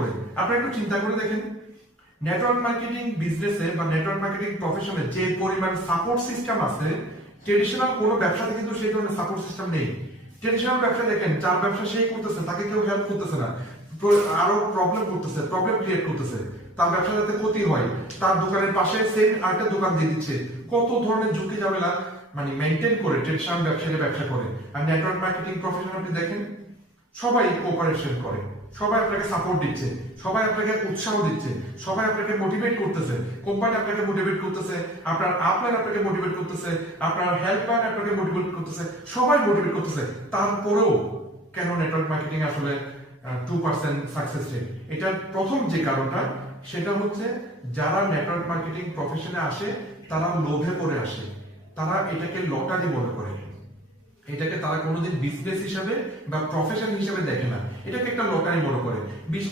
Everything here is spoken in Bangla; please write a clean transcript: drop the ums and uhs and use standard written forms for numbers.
করে। আপনারা একটু চিন্তা করে দেখেন, নেটওয়ার্ক মার্কেটিং বিজনেসে বা নেটওয়ার্ক মার্কেটিং প্রফেশনে যে পরিমাণ সাপোর্ট সিস্টেম আছে, ট্রেডিশনাল কোনো ব্যবসাতে কিন্তু সেই ধরনের সাপোর্ট সিস্টেম নেই। ট্রেডিশনাল ব্যবসা দেখেন, যার ব্যবসা সেই করতেছে, তাকে কেউ হেল্প করতেছে না, আরো প্রবলেম করতেছে, প্রবলেম ক্রিয়েট করতেছে, তার ব্যবসা যাতে ক্ষতি হয়, তার দোকানের পাশে সেম আরেকটা দোকান দিয়ে দিচ্ছে, কত ধরনের ঝুঁকি ঝামেলা মানে মেনটেন করে ট্রেডিশনাল ব্যবসায়ীরা ব্যবসা করে। আর নেটওয়ার্ক মার্কেটিং প্রফেশন আপনি দেখেন, সবাই কোঅপারেশন করে, সবাই আপনাকে সাপোর্ট দিচ্ছে, সবাই আপনাকে উৎসাহ দিচ্ছে, সবাই আপনাকে মোটিভেট করতেছে, কোম্পানি আপনাকে মোটিভেট করতেছে, আপনার আপলাইন আপনাকে মোটিভেট করতেছে, আপনার হেল্পার আপনাকে মোটিভেট করতেছে, সবাই মোটিভেট করতেছে। তারপরেও কেন নেটওয়ার্ক মার্কেটিং আসলে 2% সাকসেস রেট? এটার প্রথম যে কারণটা, সেটা হচ্ছে যারা নেটওয়ার্ক মার্কেটিং প্রফেশনে আসে তারা লোভে পড়ে আসে, তারা এটাকে লটারি মনে করে, এটাকে তারা কোনোদিন বিজনেস হিসাবে বা প্রফেশন হিসাবে দেখে না, এটাকে একটা লটারি মনে করে। 20